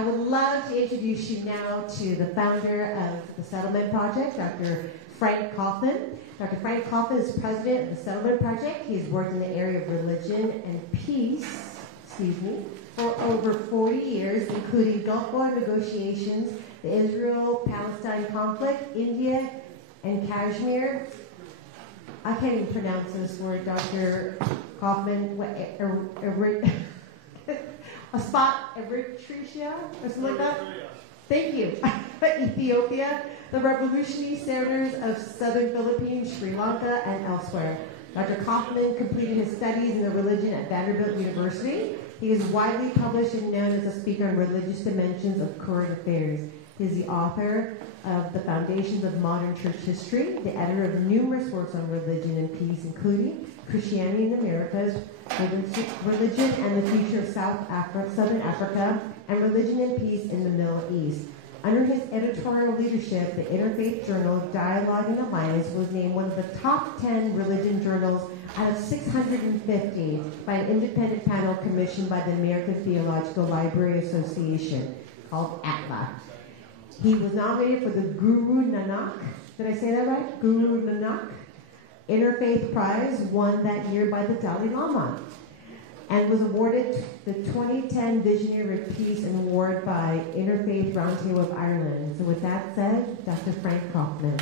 I would love to introduce you now to the founder of the Settlement Project, Dr. Frank Kaufmann. Dr. Frank Kaufmann is president of the Settlement Project. He has worked in the area of religion and peace, for over 40 years, including Gulf War negotiations, the Israel-Palestine conflict, India, and Kashmir. I can't even pronounce this word, Dr. Kaufmann. A spot, Eritrea, or something like that? Thank you. Ethiopia, the revolutionary centers of southern Philippines, Sri Lanka, and elsewhere. Dr. Kaufmann completed his studies in the religion at Vanderbilt University. He is widely published and known as a speaker on religious dimensions of current affairs. He is the author of The Foundations of Modern Church History, the editor of numerous works on religion and peace, including Christianity in the Americas, Religion and the Future of Southern Africa, and Religion and Peace in the Middle East. Under his editorial leadership, the interfaith journal Dialogue and Alliance was named one of the top 10 religion journals out of 650 by an independent panel commissioned by the American Theological Library Association, called ATLA. He was nominated for the Guru Nanak, did I say that right? Guru Nanak Interfaith Prize, won that year by the Dalai Lama, and was awarded the 2010 Visionary of Peace Award by Interfaith Roundtable of Ireland. So with that said, Dr. Frank Kaufmann.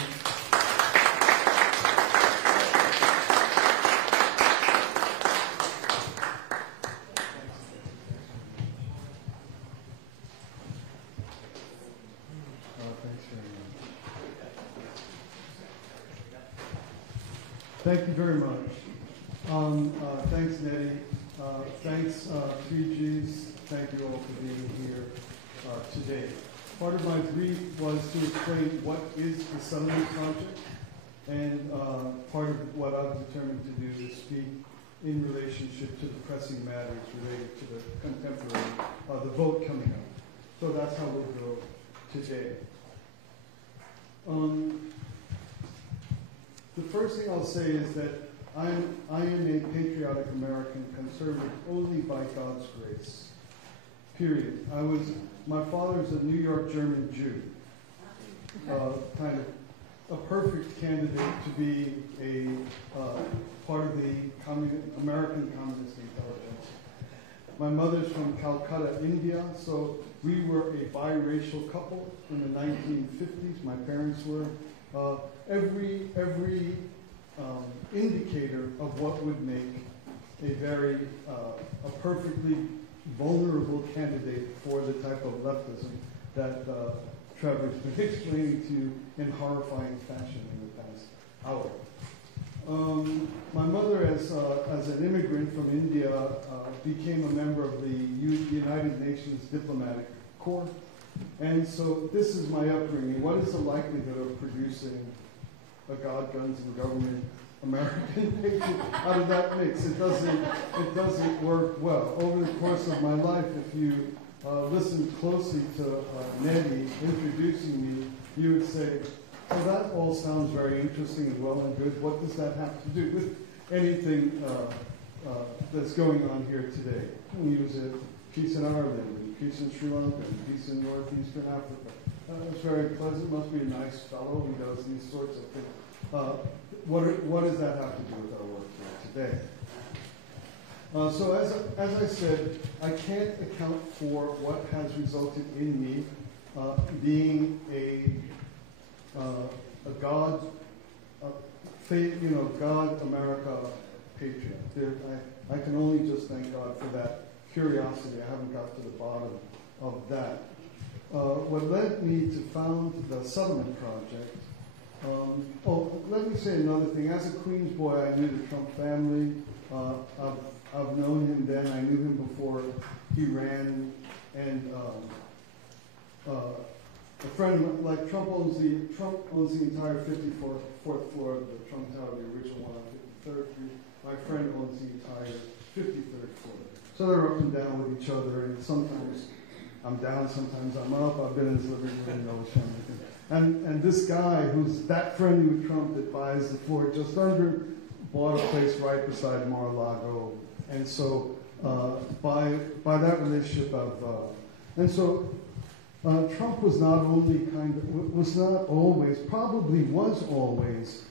Thank you very much. Thanks, Nettie. Thanks, 3Gs. Thank you all for being here today. Part of my brief was to explain what is the Settlement Project, and part of what I've determined to do is speak in relationship to the pressing matters related to the contemporary, the vote coming up. So that's how we'll go today. The first thing I'll say is that I am a patriotic American, conservative only by God's grace. Period. My father's a New York German Jew, kind of a perfect candidate to be a part of the American Communist Intelligence. My mother's from Calcutta, India, so we were a biracial couple in the 1950s. My parents were. Every indicator of what would make a perfectly vulnerable candidate for the type of leftism that Trevor's been explaining to you in horrifying fashion in the past hour. My mother, as an immigrant from India, became a member of the United Nations Diplomatic Corps. And so this is my upbringing. What is the likelihood of producing a God, guns, and government American patriot out of that mix? It doesn't work well. Over the course of my life, if you listen closely to Nettie introducing me, you would say, oh, that all sounds very interesting and well and good. What does that have to do with anything that's going on here today? He was at peace in Ireland, peace in Sri Lanka, and peace in northeastern Africa. It's very pleasant, must be a nice fellow who does these sorts of things. What does that have to do with our work here today? So as I said, I can't account for what has resulted in me being a God, God, America patriot. I can only just thank God for that curiosity. I haven't got to the bottom of that. What led me to found the Settlement Project. Let me say another thing. As a Queens boy, I knew the Trump family. I've known him then. I knew him before he ran. And a friend of mine, like Trump owns the entire 54th floor of the Trump Tower, the original one on 53rd Street. My friend owns the entire 53rd floor. So they're up and down with each other, and sometimes I'm down, sometimes I'm up. I've been in his living room and knows him. And this guy who's that friendly with Trump that buys the floor just under, bought a place right beside Mar-a-Lago. And so by that relationship and so Trump was not only was not always, probably was always,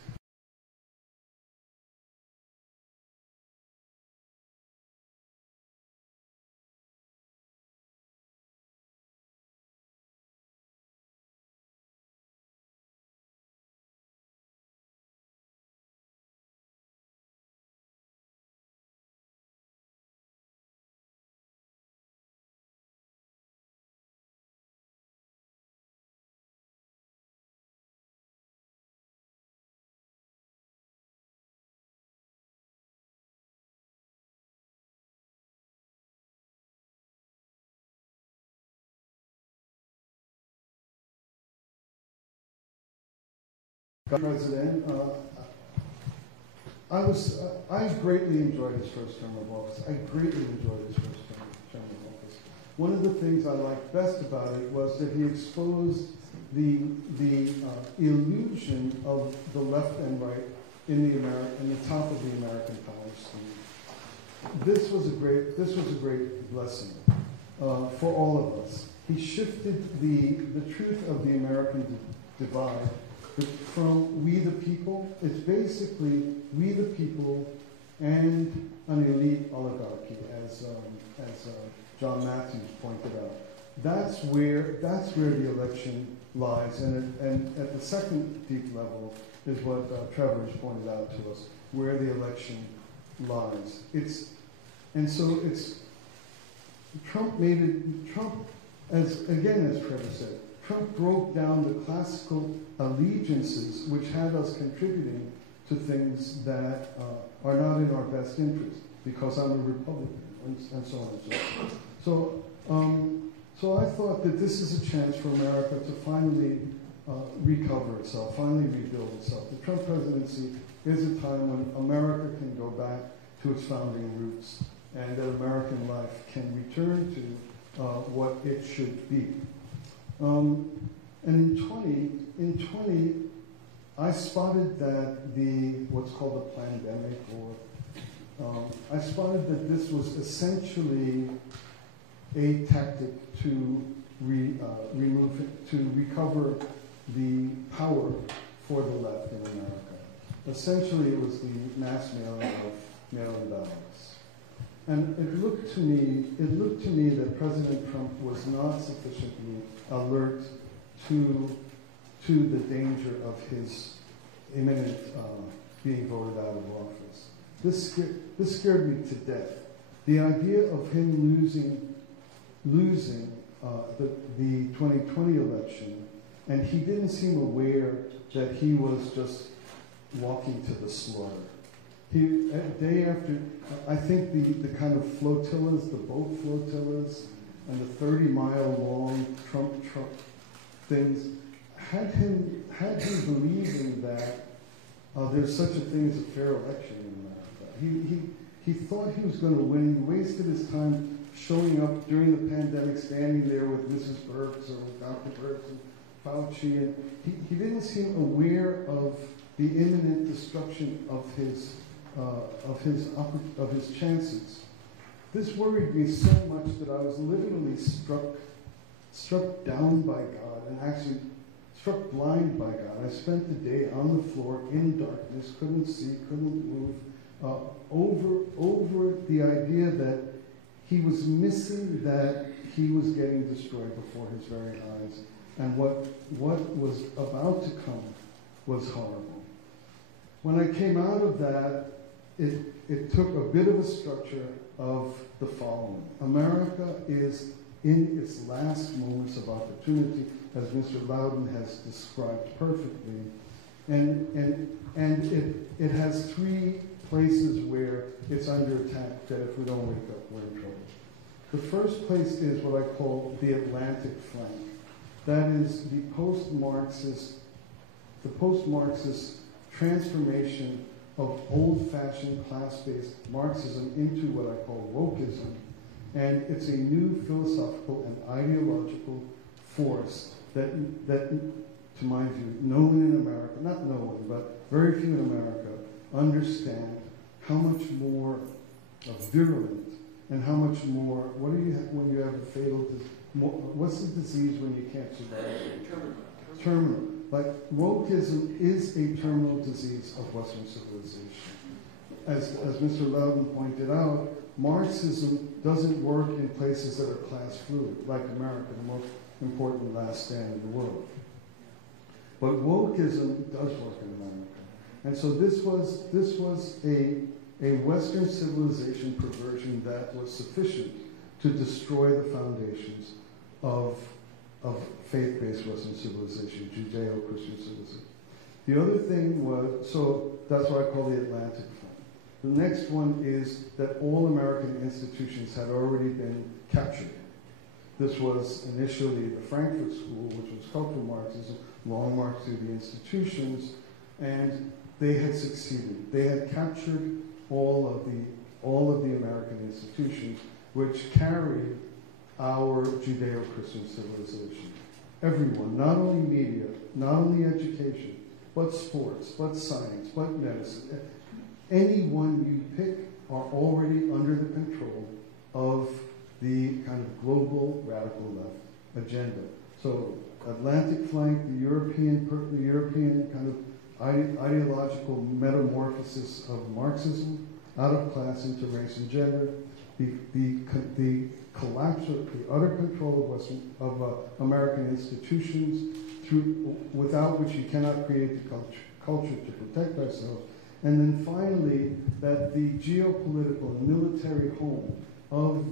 President, I greatly enjoyed his first term of office. I greatly enjoyed his first term of office. One of the things I liked best about it was that he exposed the illusion of the left and right in the top of the American power scheme. This was a great blessing for all of us. He shifted the truth of the American divide from we the people. It's basically we the people and an elite oligarchy, as John Matthews pointed out. That's where the election lies, and at the second deep level is what Trevor has pointed out to us, where the election lies. Trump, as Trevor said, Trump broke down the classical allegiances which had us contributing to things that are not in our best interest, because I'm a Republican, and so on and so forth. So I thought that this is a chance for America to finally recover itself, finally rebuild itself. The Trump presidency is a time when America can go back to its founding roots, and that American life can return to what it should be. And in 20, I spotted that what's called a pandemic, I spotted that this was essentially a tactic to recover the power for the left in America. Essentially, it was the mass mailing of mail-in ballots. And it looked to me that President Trump was not sufficiently alert to the danger of his imminent being voted out of office. This scared me to death. The idea of him losing the 2020 election, and he didn't seem aware that he was just walking to the slaughter. Day after, I think the kind of flotillas, the boat flotillas, and the 30-mile-long Trump things had him believing that there's such a thing as a fair election in America. He thought he was going to win. He wasted his time showing up during the pandemic, standing there with Mrs. Birx or with Dr. Birx and Fauci, and he didn't seem aware of the imminent destruction of his chances. This worried me so much that I was literally struck down by God, and actually struck blind by God. I spent the day on the floor in darkness, couldn't see, couldn't move, over the idea that he was missing that he was getting destroyed before his very eyes, and what was about to come was horrible. When I came out of that, it took a bit of a structure of the following. America is in its last moments of opportunity, as Mr. Loudon has described perfectly, and it has three places where it's under attack that if we don't wake up, we're in trouble. The first place is what I call the Atlantic flank. That is the post-Marxist transformation of old-fashioned class-based Marxism into what I call wokeism. And it's a new philosophical and ideological force that to my view, no one in America, not no one, but very few in America understand how much more virulent and how much more, what do you have when you have a fatal what's the disease when you can't survive? Terminal. Like, wokeism is a terminal disease of Western civilization. As Mr. Loudon pointed out, Marxism doesn't work in places that are class fluid, like America, the most important last stand in the world. But wokeism does work in America. And so this was a Western civilization perversion that was sufficient to destroy the foundations of faith-based Western civilization, Judeo-Christian civilization. The other thing was, so that's what I call the Atlantic Front. The next one is that all American institutions had already been captured. This was initially the Frankfurt School, which was cultural Marxism, long march through the institutions, and they had succeeded. They had captured all of the American institutions, which carried our Judeo-Christian civilization. Everyone, not only media, not only education, but sports, but science, but medicine. Anyone you pick are already under the control of the kind of global radical left agenda. So Atlantic flank, the European kind of ideological metamorphosis of Marxism, out of class into race and gender, the collapse of the utter control of American institutions, without which you cannot create the culture to protect ourselves, and then finally that the geopolitical and military home of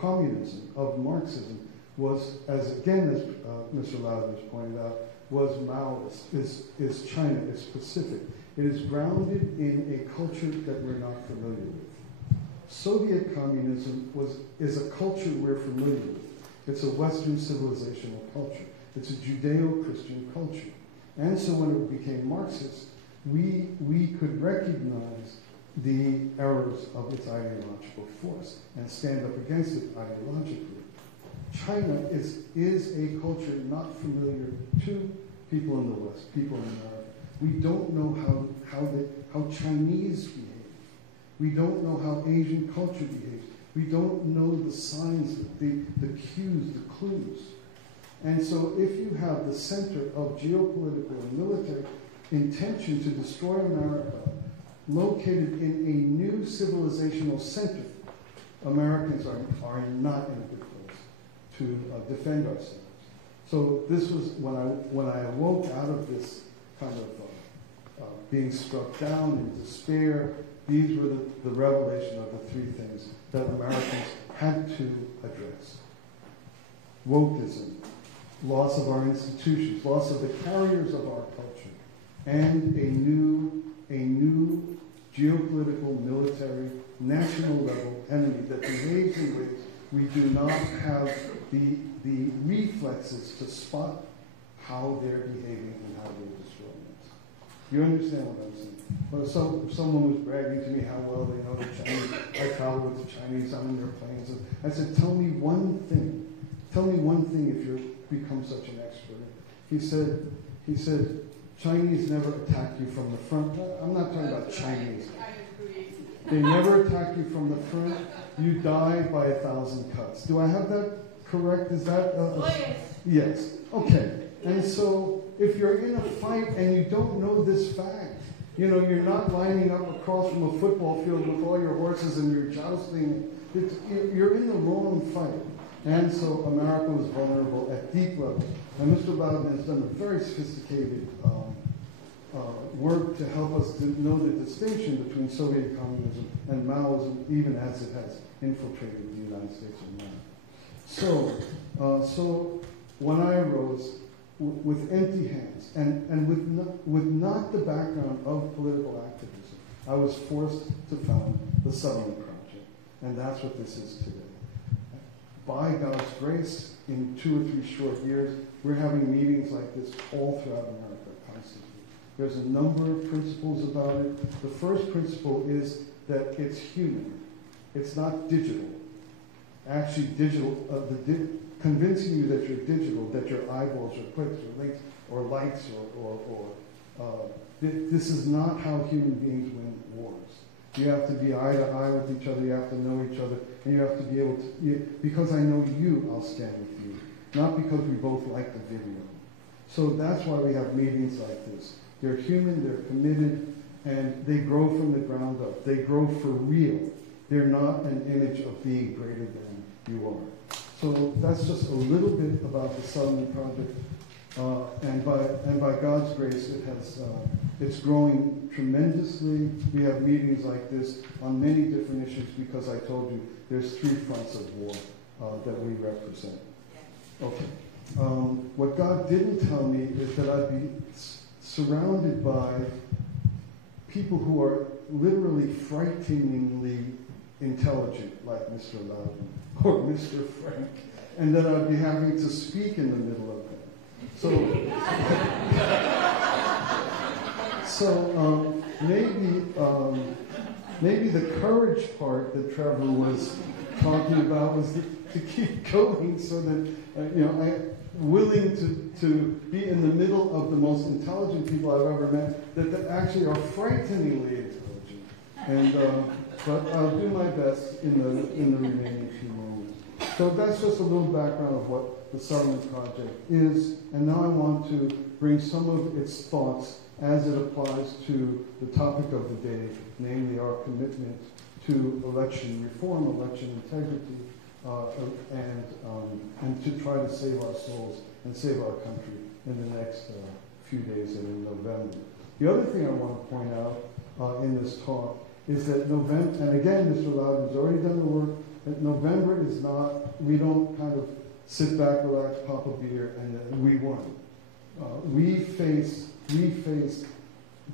communism, of Marxism, was, as Mr. Loudon has pointed out, was Maoist, is China, is Pacific. It is grounded in a culture that we're not familiar with. Soviet communism is a culture we're familiar with. It's a Western civilizational culture. It's a Judeo-Christian culture. And so when it became Marxist, we could recognize the errors of its ideological force and stand up against it ideologically. China is a culture not familiar to people in the West, people in America. We don't know how Chinese behave. We don't know how Asian culture behaves. We don't know the signs, the cues, the clues. And so if you have the center of geopolitical and military intention to destroy America located in a new civilizational center, Americans are not in a good place to defend ourselves. So this was when I awoke out of this kind of being struck down in despair. These were the revelation of the three things that Americans had to address. Wokeism, loss of our institutions, loss of the carriers of our culture, and a new geopolitical, military, national level enemy that behaves in ways we do not have the reflexes to spot how they're behaving and how they're destroying us. You understand what I'm saying? Well, someone was bragging to me how well they know the Chinese. I travel with the Chinese, I'm in their planes. And I said, tell me one thing. Tell me one thing if you become such an expert. He said, Chinese never attack you from the front. I'm not talking about Chinese. They never attack you from the front. You die by 1,000 cuts. Do I have that correct? Is that yes. Okay. And so if you're in a fight and you don't know this fact, you're not lining up across from a football field with all your horses and you're jousting. You're in the wrong fight. And so America was vulnerable at deep levels. And Mr. Loudon has done a very sophisticated work to help us to know the distinction between Soviet communism and Maoism, even as it has infiltrated the United States of America. So when I arose with empty hands and with not the background of political activism, I was forced to found the Settlement Project, and that's what this is today. By God's grace, in 2 or 3 short years, we're having meetings like this all throughout America constantly. There's a number of principles about it. The first principle is that it's human. It's not digital. Actually, digital, convincing you that you're digital, that your eyeballs are clicks or links or likes this is not how human beings win wars. You have to be eye to eye with each other. You have to know each other. And you have to be able to, because I know you, I'll stand with you. Not because we both like the video. So that's why we have meetings like this. They're human, they're committed, and they grow from the ground up. They grow for real. They're not an image of being greater than you are. So that's just a little bit about the Southern Project. And by God's grace, it's growing tremendously. We have meetings like this on many different issues because I told you there's 3 fronts of war that we represent. Okay. What God didn't tell me is that I'd be surrounded by people who are literally frighteningly intelligent, like Mr. Loudon or Mr. Frank, and that I'd be having to speak in the middle of them. So maybe the courage part that Trevor was talking about was to keep going, so that I'm willing to be in the middle of the most intelligent people I've ever met that actually are frighteningly intelligent. And but I'll do my best in the remaining few moments. So that's just a little background of what the Southern Project is, and now I want to bring some of its thoughts as it applies to the topic of the day, namely our commitment to election reform, election integrity, and to try to save our souls and save our country in the next few days and in November. The other thing I want to point out in this talk is that November, and again, Mr. Loudon has already done the work, that November is not, we don't kind of sit back, relax, pop a beer, and then we won. We face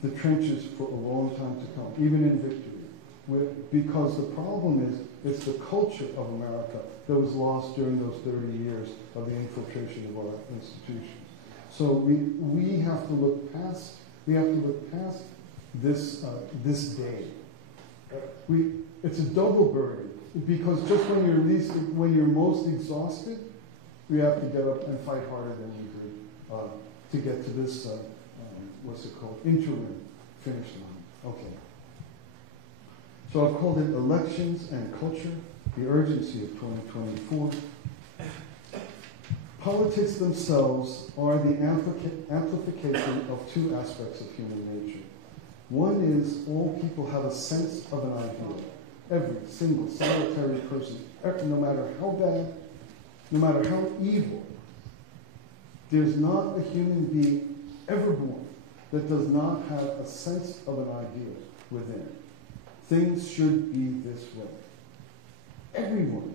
the trenches for a long time to come, even in victory. Because the problem is, it's the culture of America that was lost during those 30 years of the infiltration of our institutions. So we have to look past this day. It's a double burden, because just when you're most exhausted, we have to get up and fight harder than we did to get to this what's it called, interim finish line. Okay. So I've called it Elections and Culture, the Urgency of 2024. Politics themselves are the amplification of 2 aspects of human nature. One is all people have a sense of an ideal. Every single solitary person, no matter how bad, no matter how evil, there's not a human being ever born that does not have a sense of an ideal within. Things should be this way. Everyone,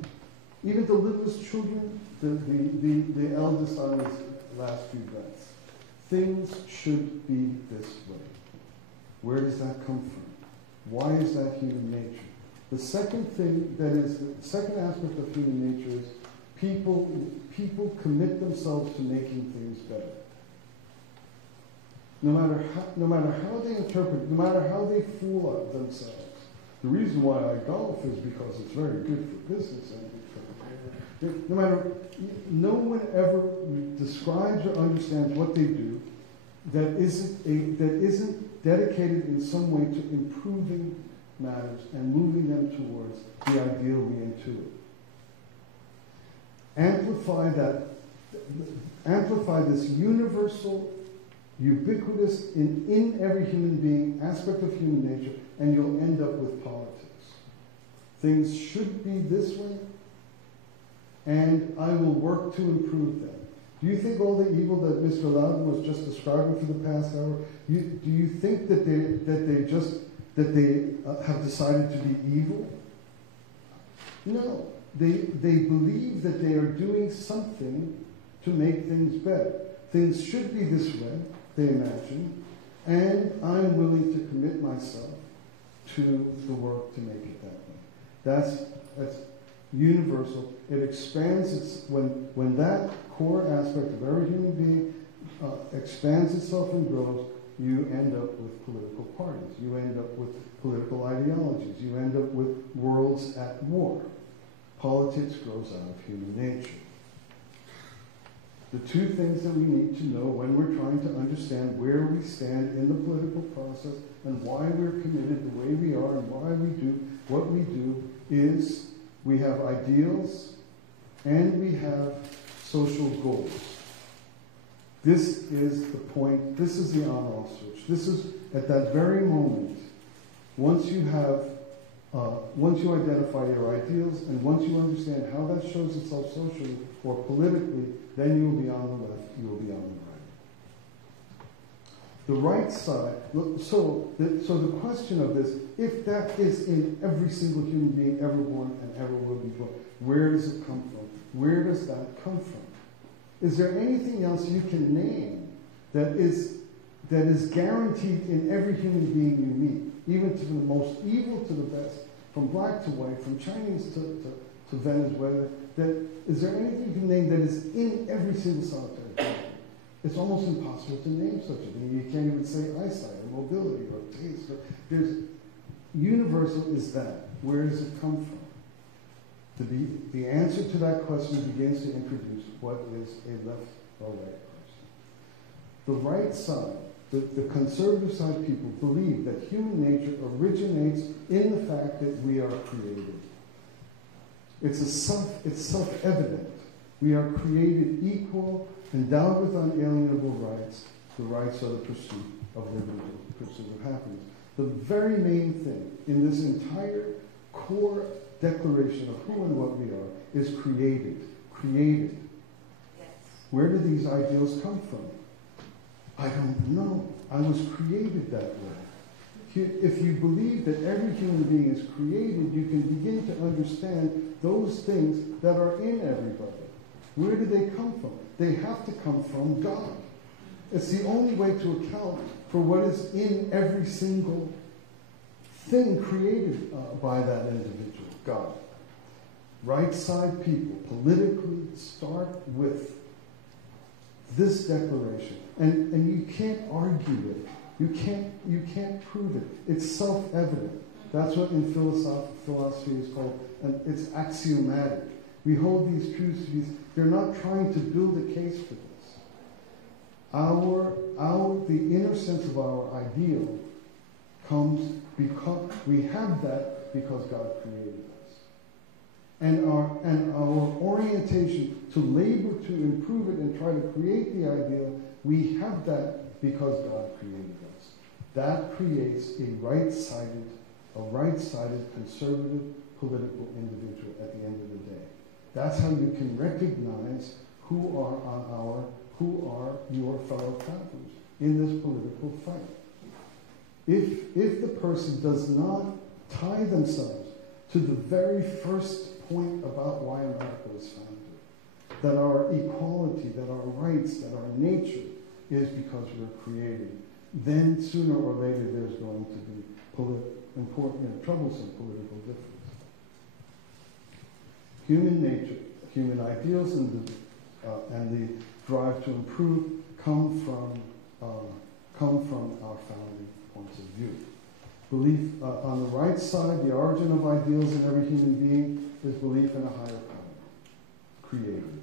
even the littlest children, the eldest on his last few breaths. Things should be this way. Where does that come from? Why is that human nature? The second thing the second aspect of human nature is people commit themselves to making things better. No matter how they interpret, no matter how they fool themselves. The reason why I golf is because it's very good for business and no one ever describes or understands what they do that isn't dedicated in some way to improving matters and moving them towards the ideal we intuit. Amplify this universal, ubiquitous, in every human being aspect of human nature, and you'll end up with politics. Things should be this way, and I will work to improve them. Do you think all the evil that Mr. Loudon was just describing for the past hour, do you think that they have decided to be evil? No. They believe that they are doing something to make things better. Things should be this way, they imagine, and I'm willing to commit myself to the work to make it that way. That's universal. It expands when that core aspect of every human being expands itself and grows, you end up with political parties. You end up with political ideologies. You end up with worlds at war. Politics grows out of human nature. The two things that we need to know when we're trying to understand where we stand in the political process and why we're committed the way we are and why we do what we do is we have ideals and we have social goals. This is the point, this is the on-off switch. This is at that very moment, once you identify your ideals and once you understand how that shows itself socially or politically, then you will be on the left, you will be on the right. The right side, so the question of this, if that is in every single human being ever born and ever will be born, where does it come from? Where does that come from? Is there anything else you can name that is guaranteed in every human being you meet, even to the most evil to the best, from black to white, from Chinese to Venezuela? Is there anything you can name that is in every single solitary person? It's almost impossible to name such a thing. You can't even say eyesight or mobility or taste. Universal is that. Where does it come from? The answer to that question begins to introduce what is a left or right person. The right side, the conservative side people believe that human nature originates in the fact that we are created. It's self-evident. We are created equal, endowed with unalienable rights. The rights are the pursuit of liberty, the pursuit of happiness. The very main thing in this entire core declaration of who and what we are is created. Created. Yes. Where do these ideals come from? I don't know. I was created that way. If you believe that every human being is created, you can begin to understand those things that are in everybody. Where do they come from? They have to come from God. It's the only way to account for what is in every single thing created by that individual, God. Right side people politically start with this declaration. And you can't argue it. You can't prove it. It's self-evident. That's what in philosophy is called, and it's axiomatic. We hold these truths to be, they're not trying to build a case for this. The inner sense of our ideal comes because we have that because God created us. And our orientation to labor to improve it and try to create the ideal, we have that because God created us. That creates a right-sided conservative political individual at the end of the day. That's how you can recognize who are your fellow travelers in this political fight. If the person does not tie themselves to the very first point about why America was founded, that our equality, that our rights, that our nature is because we're created, then sooner or later there's going to be important, troublesome political difference. Human nature, human ideals, and the drive to improve come from our founding points of view. Belief on the right side, the origin of ideals in every human being is belief in a higher power, creator.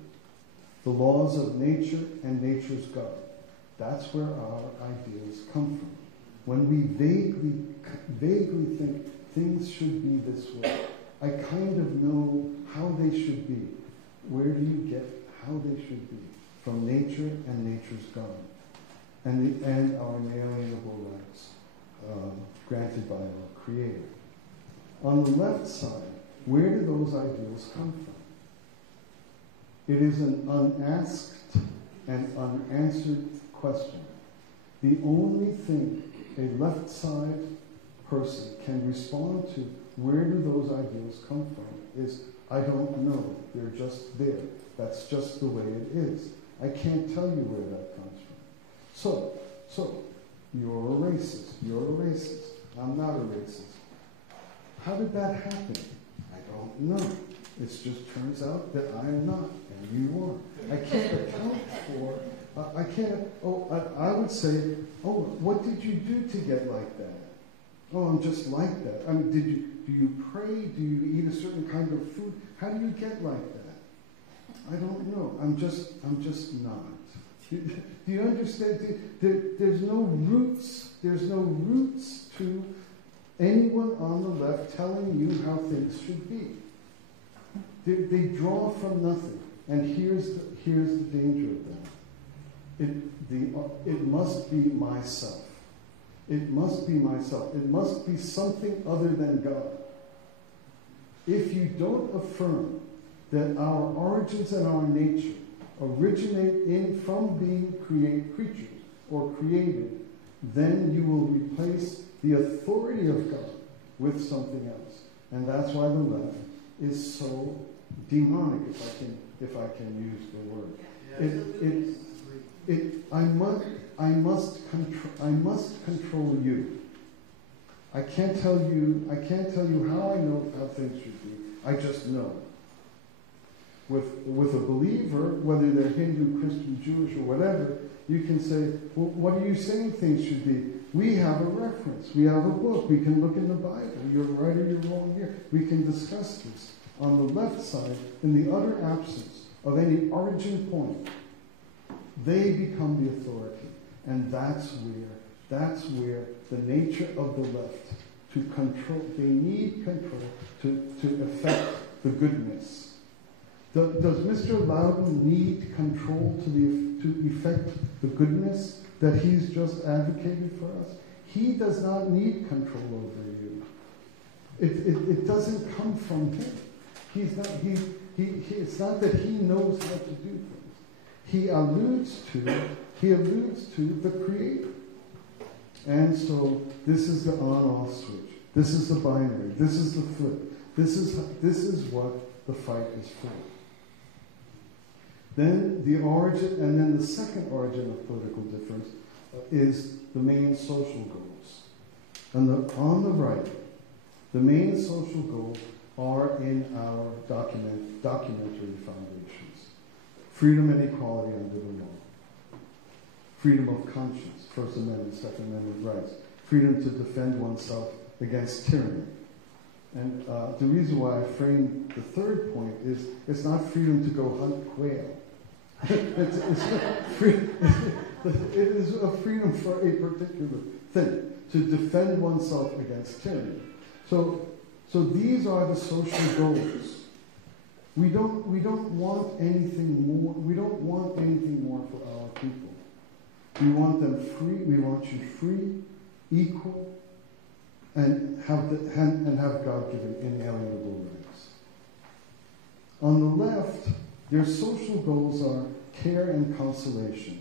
The laws of nature and nature's God. That's where our ideals come from. When we vaguely think things should be this way, I kind of know how they should be. Where do you get how they should be? From nature and nature's God. And our inalienable rights granted by our Creator. On the left side, where do those ideals come from? It is an unasked and unanswered question. The only thing a left side person can respond to, where do those ideals come from, is, I don't know. They're just there. That's just the way it is. I can't tell you where that comes from. So, you're a racist. You're a racist. I'm not a racist. How did that happen? I don't know. It just turns out that I'm not, and you are. I can't account for, I would say, what did you do to get like that? Oh, I'm just like that. I mean, do you pray? Do you eat a certain kind of food? How do you get like that? I don't know. I'm just not. Do you understand? There's no roots. There's no roots to anyone on the left telling you how things should be. They draw from nothing. And here's the danger of that. It must be myself. It must be myself. It must be something other than God. If you don't affirm that our origins and our nature originate from being creatures or created, then you will replace the authority of God with something else. And that's why the left is so demonic, if I can use the word. I must control you. I can't tell you how I know how things should be. I just know. With a believer, whether they're Hindu, Christian, Jewish, or whatever, you can say, well, what are you saying things should be? We have a reference. We have a book. We can look in the Bible. You're right or you're wrong here. We can discuss this. On the left side, in the utter absence of any origin point, they become the authority. And that's where the nature of the left, to control, they need control to affect the goodness. Does Mr. Loudon need control to effect the goodness that he's just advocated for us? He does not need control over you. It doesn't come from him. It's not that he knows how to do things. He alludes to the Creator. And so this is the on-off switch. This is the binary. This is the flip. This is what the fight is for. Then the origin, and then the second origin of political difference is the main social goals. And on the right, the main social goals are in our documentary foundations. Freedom and equality under the law. Freedom of conscience, First Amendment, Second Amendment rights. Freedom to defend oneself against tyranny. And the reason why I framed the third point is it's not freedom to go hunt quail. It's not free, it is a freedom for a particular thing, to defend oneself against tyranny. So these are the social goals. We don't want anything more. We don't want anything more for our people. We want them free. We want you free, equal, and have God-given inalienable rights. On the left, their social goals are care and consolation,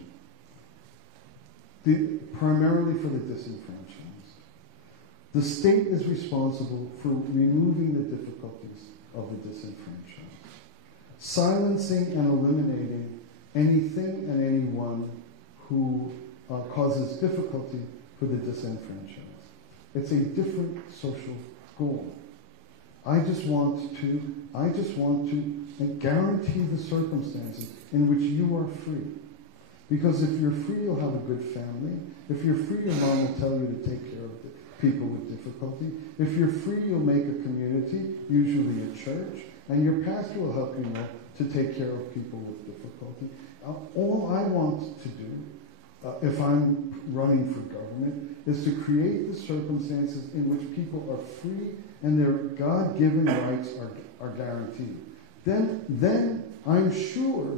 primarily for the disenfranchised. The state is responsible for removing the difficulties of the disenfranchised, silencing and eliminating anything and anyone who causes difficulty for the disenfranchised. It's a different social goal. I just want to guarantee the circumstances in which you are free. Because if you're free, you'll have a good family. If you're free, your mom will tell you to take care of the people with difficulty. If you're free, you'll make a community, usually a church, and your pastor will help you know to take care of people with difficulty. All I want to do, if I'm running for government, is to create the circumstances in which people are free and their God-given rights are guaranteed. Then I'm sure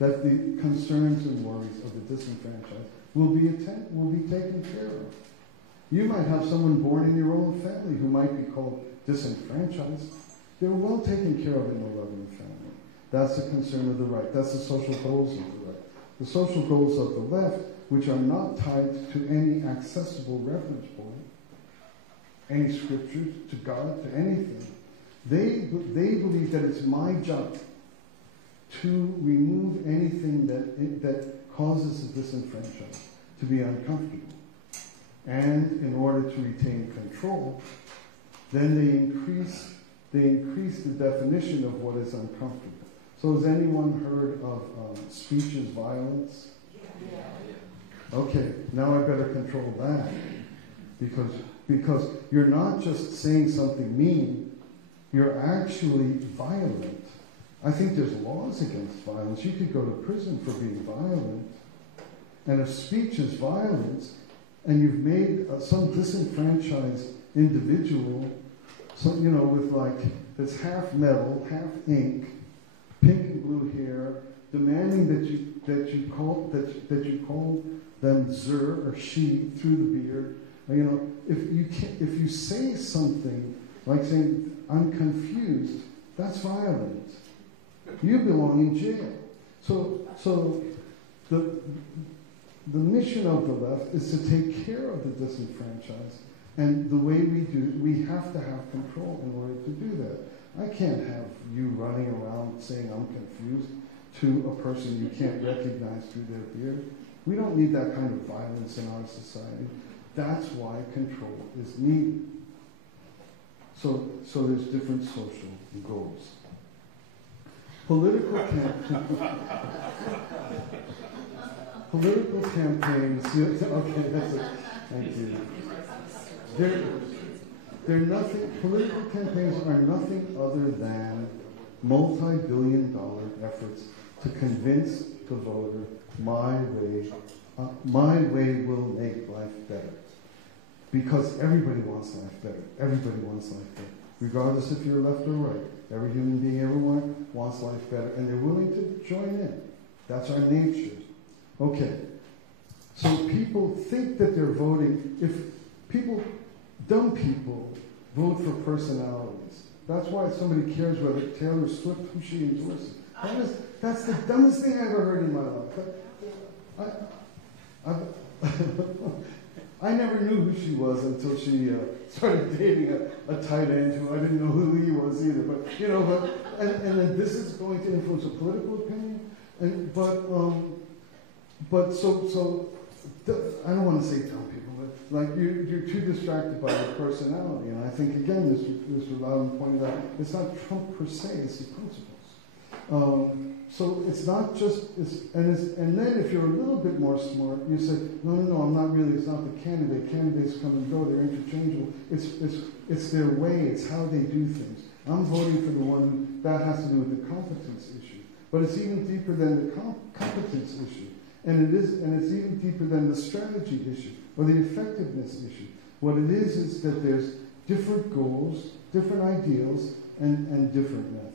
that the concerns and worries of the disenfranchised will be taken care of. You might have someone born in your own family who might be called disenfranchised. They're well taken care of in a loving family. That's the concern of the right. That's the social goals of the right. The social goals of the left, which are not tied to any accessible reference point, any scriptures, to God, to anything. They believe that it's my job to remove anything that causes the disenfranchised to be uncomfortable. And in order to retain control, then they increase the definition of what is uncomfortable. So has anyone heard of speech is violence? Yeah. Okay, now I better control that. Because you're not just saying something mean, you're actually violent I think there's laws against violence. You could go to prison for being violent. And if speech is violence, and you've made some disenfranchised individual, with like that's half metal, half ink, pink and blue hair, demanding that you call them "zer" or "she" through the beard. If you say something like saying "I'm confused," that's violent. You belong in jail. So the mission of the left is to take care of the disenfranchised. And the way we have to have control in order to do that. I can't have you running around saying I'm confused to a person you can't recognize through their beard. We don't need that kind of violence in our society. That's why control is needed. So there's different social goals. Political campaigns. Okay, that's it. Thank you. They're nothing. Political campaigns are nothing other than multi-billion-dollar efforts to convince the voter my way will make life better. Because everybody wants life better. Everybody wants life better. Regardless if you're left or right. Every human being everywhere wants life better. And they're willing to join in. That's our nature. Okay. So people think that they're voting. Dumb people vote for personalities. That's why somebody cares whether Taylor Swift, who she endorses. That's the dumbest thing I ever heard in my life. I never knew who she was until she started dating a tight end who I didn't know who he was either. And then this is going to influence a political opinion. So I don't want to say dumb people, but like you're too distracted by your personality. And I think again, Mr. Loudon pointed out, it's not Trump per se, it's the principles. So it's not just, and then if you're a little bit more smart, you say, no, I'm not really, it's not the candidate. Candidates come and go, they're interchangeable. It's their way, it's how they do things. I'm voting for the one that has to do with the competence issue. But it's even deeper than the competence issue. And it's even deeper than the strategy issue or the effectiveness issue. What it is that there's different goals, different ideals, and different methods.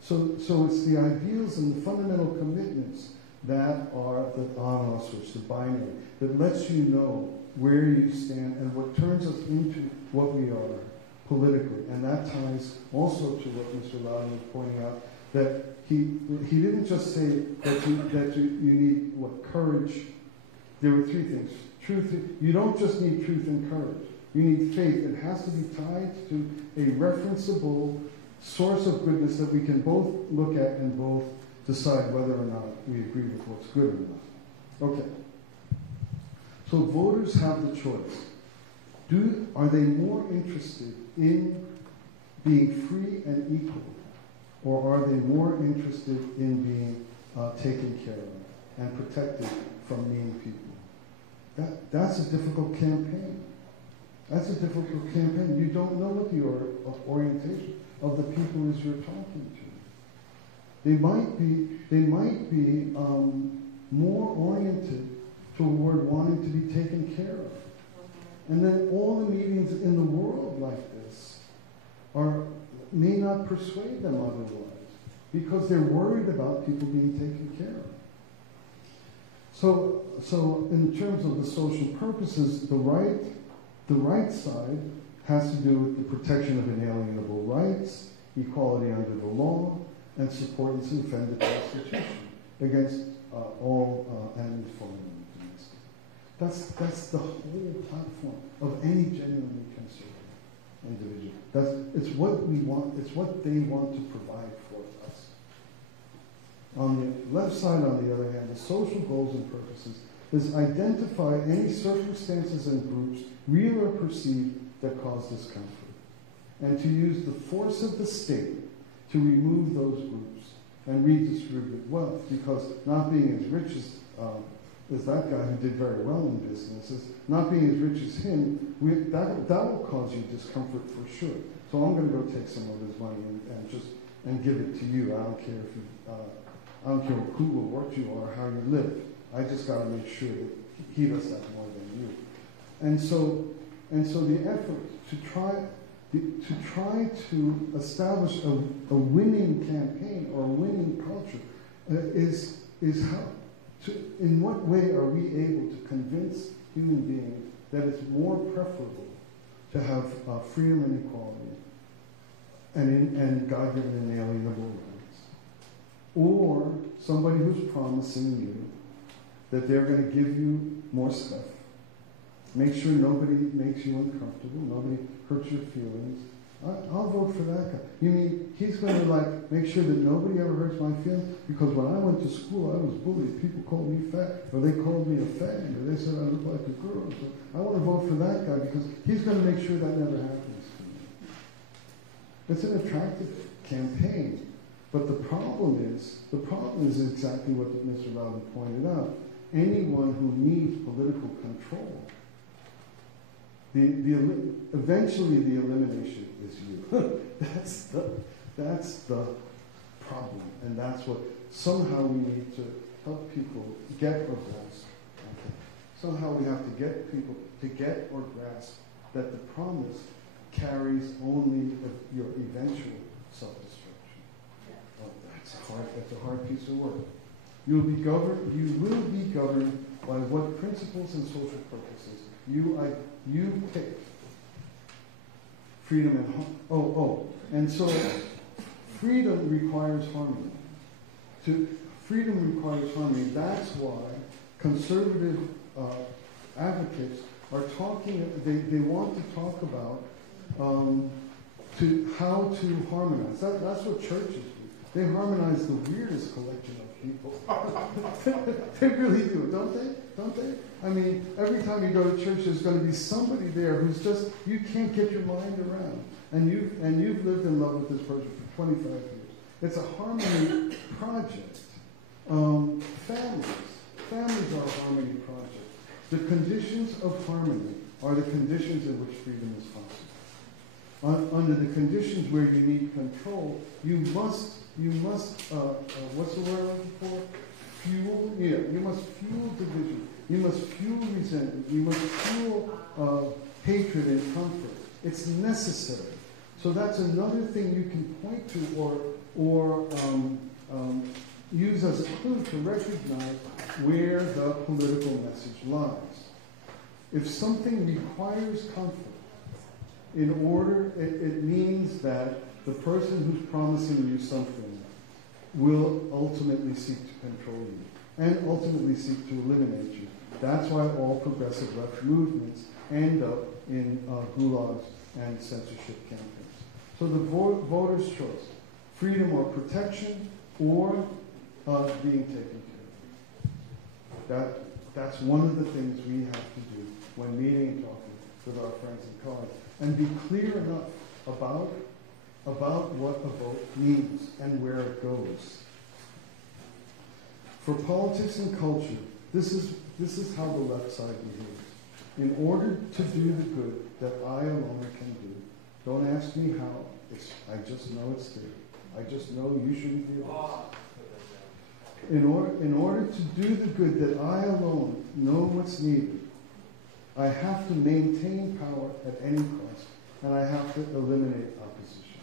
So it's the ideals and the fundamental commitments that are the on-off switch, the binary, that lets you know where you stand and what turns us into what we are politically. And that ties also to what Mr. Loudon was pointing out, that he didn't just say that you need courage. There were three things. Truth. You don't just need truth and courage. You need faith. It has to be tied to a referenceable source of goodness that we can both look at and both decide whether or not we agree with what's good or not. Okay. So voters have the choice. Are they more interested in being free and equal, or are they more interested in being taken care of and protected from mean people? That's a difficult campaign. That's a difficult campaign. You don't know what the orientation of the people is you're talking to. They might be more oriented toward wanting to be taken care of. And then all the meetings in the world like this may not persuade them otherwise, because they're worried about people being taken care of. So in terms of the social purposes, the right side has to do with the protection of inalienable rights, equality under the law, and support and defend the Constitution against all enemies, foreign and domestic. That's the whole platform of any genuinely conservative individual. It's what we want. It's what they want to provide for us. On the left side, on the other hand, the social goals and purposes is identify any circumstances and groups, real or perceived, that cause discomfort, and to use the force of the state to remove those groups and redistribute wealth, because not being as rich as that guy who did very well in business, not being as rich as him, that will cause you discomfort for sure. So I'm going to go take some of his money and give it to you. I don't care if you, I don't care who or what you are, how you live. I just got to make sure that he does that more than you. And so the effort to try to establish a winning campaign or a winning culture is how in what way are we able to convince human beings that it's more preferable to have freedom and equality and God-given and inalienable rights, or somebody who's promising you that they're going to give you more stuff, make sure nobody makes you uncomfortable, nobody hurts your feelings. I'll vote for that guy. You mean he's going to make sure that nobody ever hurts my feelings? Because when I went to school, I was bullied. People called me fat, or they called me a fag, or they said I look like a girl. So I want to vote for that guy because he's going to make sure that never happens to me. It's an attractive campaign, but the problem is exactly what Mr. Loudon pointed out. Anyone who needs political control, eventually the elimination is you. That's the problem, and that's what somehow we need to help people get or grasp. Okay. Somehow we have to get people to get or grasp that the promise carries only your eventual self-destruction. Oh, that's a hard piece of work. You will be governed by what principles and social purposes you pick. Freedom and and so freedom requires harmony. Freedom requires harmony. That's why conservative advocates are talking. They want to talk about how to harmonize. That's what churches do. They harmonize the weirdest collection of people. They really do, don't they? Don't they? I mean, every time you go to church, there's going to be somebody there who's just, you can't get your mind around. And you've lived in love with this person for 25 years. It's a harmony project. Families are a harmony project. The conditions of harmony are the conditions in which freedom is possible. Under the conditions where you need control, you must what's the word I'm looking for? Fuel? Yeah, you must fuel division. You must fuel resentment. You must fuel hatred and conflict. It's necessary. So that's another thing you can point to or use as a clue to recognize where the political message lies. If something requires conflict, it means that the person who's promising you something will ultimately seek to control you and ultimately seek to eliminate you. That's why all progressive left movements end up in gulags and censorship campaigns. So the voter's choice, freedom or protection or being taken care of. That's one of the things we have to do when meeting and talking with our friends and colleagues, and be clear enough about what a vote means and where it goes. For politics and culture, this is how the left side behaves. In order to do the good that I alone can do, don't ask me how. I just know it's there. I just know you shouldn't be about it. In order to do the good that I alone know what's needed, I have to maintain power at any cost, and I have to eliminate opposition.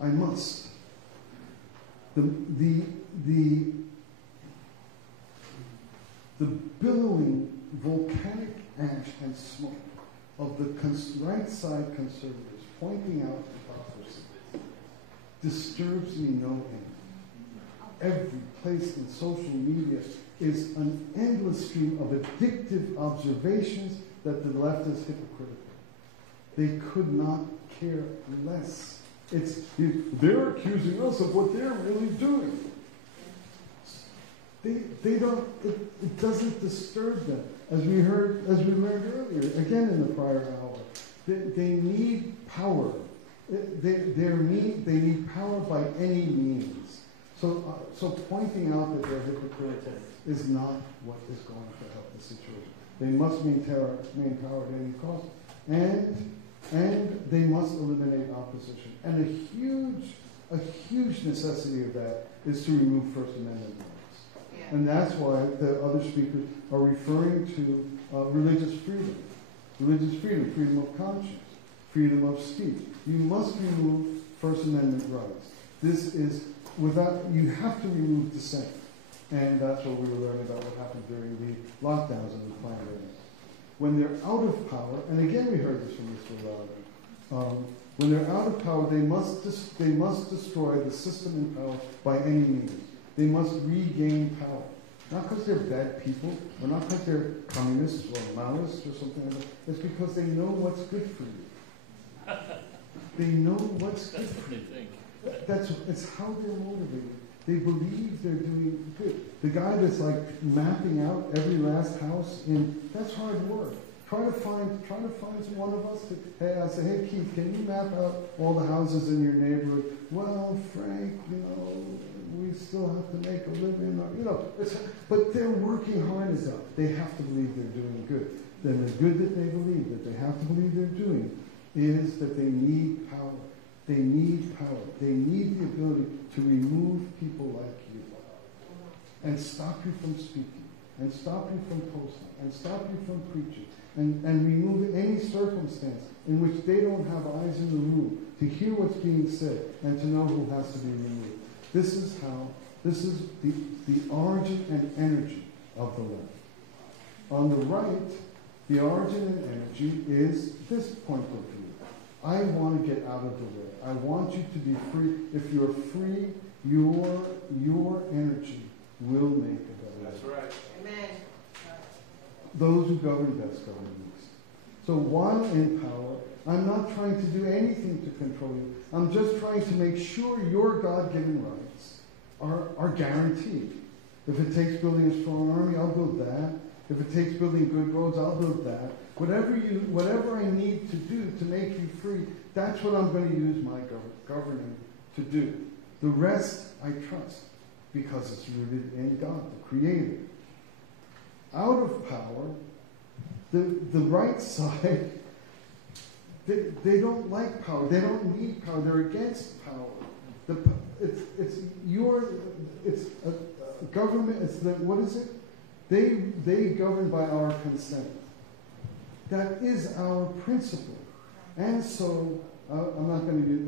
I must. The billowing volcanic ash and smoke of the right side conservatives pointing out hypocrisy disturbs me no end. Every place in social media is an endless stream of addictive observations that the left is hypocritical. They could not care less. They're accusing us of what they're really doing. They don't. It doesn't disturb them, as we learned earlier, again in the prior hour. They need power. They need power by any means. So pointing out that they're hypocritical is not what is going to help the situation. They must maintain power at any cost, and And they must eliminate opposition. And a huge necessity of that is to remove First Amendment rights. Yeah. And that's why the other speakers are referring to religious freedom, freedom of conscience, freedom of speech. You must remove First Amendment rights. This is you have to remove dissent. And that's what we were learning about what happened during the lockdowns of the planet. When they're out of power, and again we heard this from Mr. Loudon, when they're out of power, they must destroy the system in power by any means. They must regain power. Not because they're bad people, or not because they're communists or Maoists or something like that. It's because they know what's good for you. They know what's good for you. It's how they're motivated. They believe they're doing good. The guy that's like mapping out every last house that's hard work. Try to find one of us I say, hey Keith, can you map out all the houses in your neighborhood? Well, Frank, we still have to make a living, but they're working hard as hell. They have to believe they're doing good. Then the good that they believe, that they have to believe they're doing, is that they need power. They need power. They need the ability to remove people like you and stop you from speaking, and stop you from posting, and stop you from preaching, and remove any circumstance in which they don't have eyes in the room to hear what's being said and to know who has to be removed. This is the origin and energy of the left. On the right, the origin and energy is this point of view. I want to get out of the way. I want you to be free. If you're free, your energy will make a better world. That's right. Amen. Those who govern best govern least. So while in power, I'm not trying to do anything to control you. I'm just trying to make sure your God-given rights are guaranteed. If it takes building a strong army, I'll build that. If it takes building good roads, I'll build that. Whatever I need to do to make you free, that's what I'm going to use my governing to do. The rest I trust because it's rooted in God, the Creator. Out of power, the right side, they don't like power. They don't need power. They're against power. It's a government. What is it? They govern by our consent. That is our principle. And so, I'm not going to use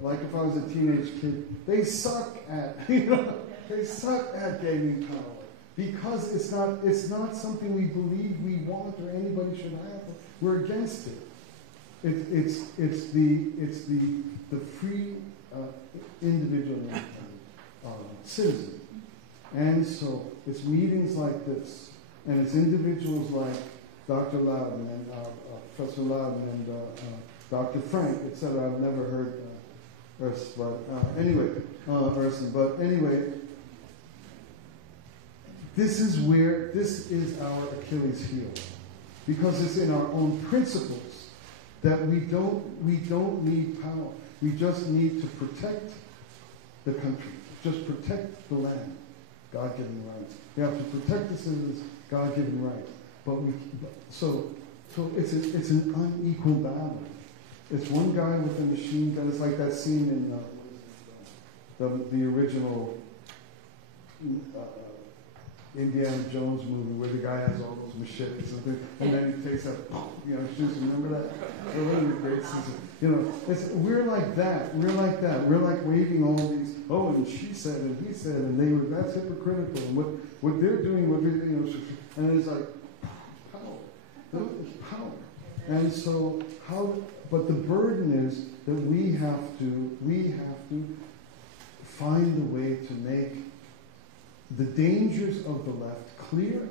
like if I was a teenage kid, they suck at, they suck at gaining power. Because it's not something we believe we want or anybody should have. We're against it. It's the free individual citizen. And so it's meetings like this, and it's individuals like Dr. Loudon and Professor Loudon and Dr. Frank, etc. I've never heard Urson, but anyway, this is our Achilles heel, because it's in our own principles that we don't need power. We just need to protect the country, just protect the land, God-given rights. We have to protect the citizens, God-given rights. So it's an unequal battle. It's one guy with a machine gun. It's like that scene in the original Indiana Jones movie where the guy has all those machetes and then he takes that, shoots. Remember that? One of the great scenes. We're like that. We're like that. We're like waving all these. Oh, and she said, and he said, and they were. That's hypocritical. And what they're doing, and it's like power. And so but the burden is that we have to find a way to make the dangers of the left clear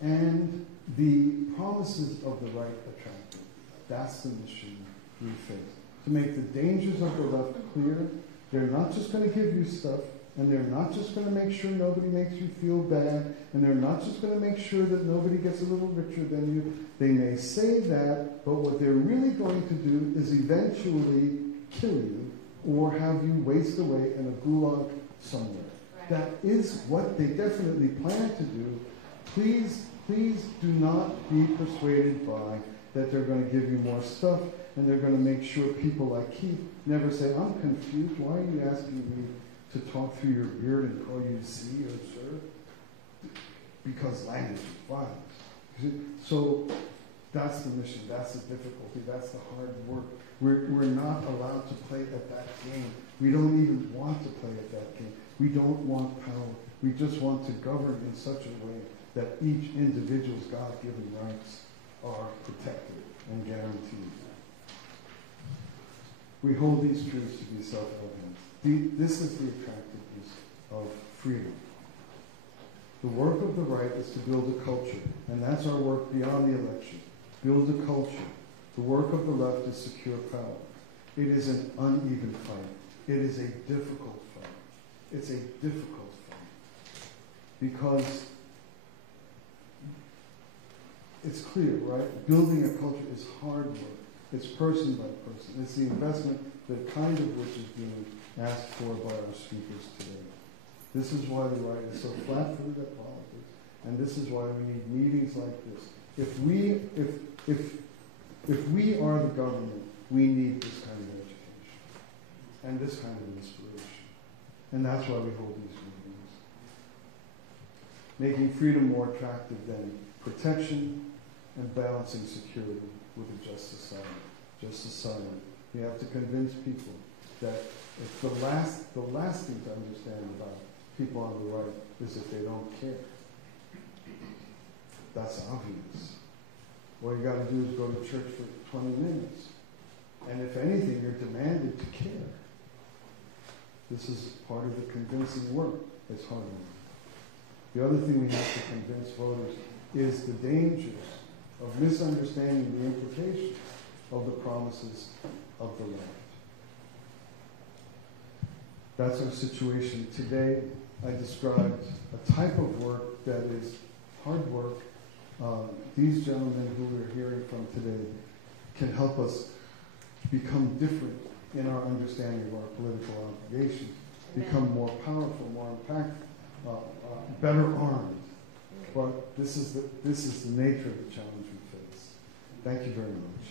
and the promises of the right attractive. That's the mission we face. To make the dangers of the left clear. They're not just going to give you stuff, and they're not just going to make sure nobody makes you feel bad, and they're not just going to make sure that nobody gets a little richer than you. They may say that, but what they're really going to do is eventually kill you or have you waste away in a gulag somewhere. Right. That is what they definitely plan to do. Please do not be persuaded by that they're going to give you more stuff, and they're going to make sure people like Keith never say, I'm confused, why are you asking me to talk through your beard and call you C or sir? Because language is violence. So that's the mission, that's the difficulty, that's the hard work. We're not allowed to play at that game. We don't even want to play at that game. We don't want power. We just want to govern in such a way that each individual's God-given rights are protected and guaranteed. We hold these truths to be self-evident. This is the attractiveness of freedom. The work of the right is to build a culture, and that's our work beyond the election. Build a culture. The work of the left is secure power. It is an uneven fight. It is a difficult fight. It's a difficult fight. Because it's clear, right? Building a culture is hard work. It's person by person. It's the investment, the kind of which is being asked for by our speakers today. This is why the right is so flat-footed at politics, and this is why we need meetings like this. If we are the government, we need this kind of education and this kind of inspiration, and that's why we hold these meetings. Making freedom more attractive than protection and balancing security with a just society. Just society. We have to convince people that if the last thing to understand about people on the right is that they don't care. That's obvious. All you got to do is go to church for 20 minutes. And if anything, you're demanded to care. This is part of the convincing work. It's hard work. The other thing we have to convince voters is the dangers of misunderstanding the implications of the promises of the left. That's our situation today. I described a type of work that is hard work. These gentlemen who we're hearing from today can help us become different in our understanding of our political obligations, become more powerful, more impactful, better armed. But this is the nature of the challenge we face. Thank you very much.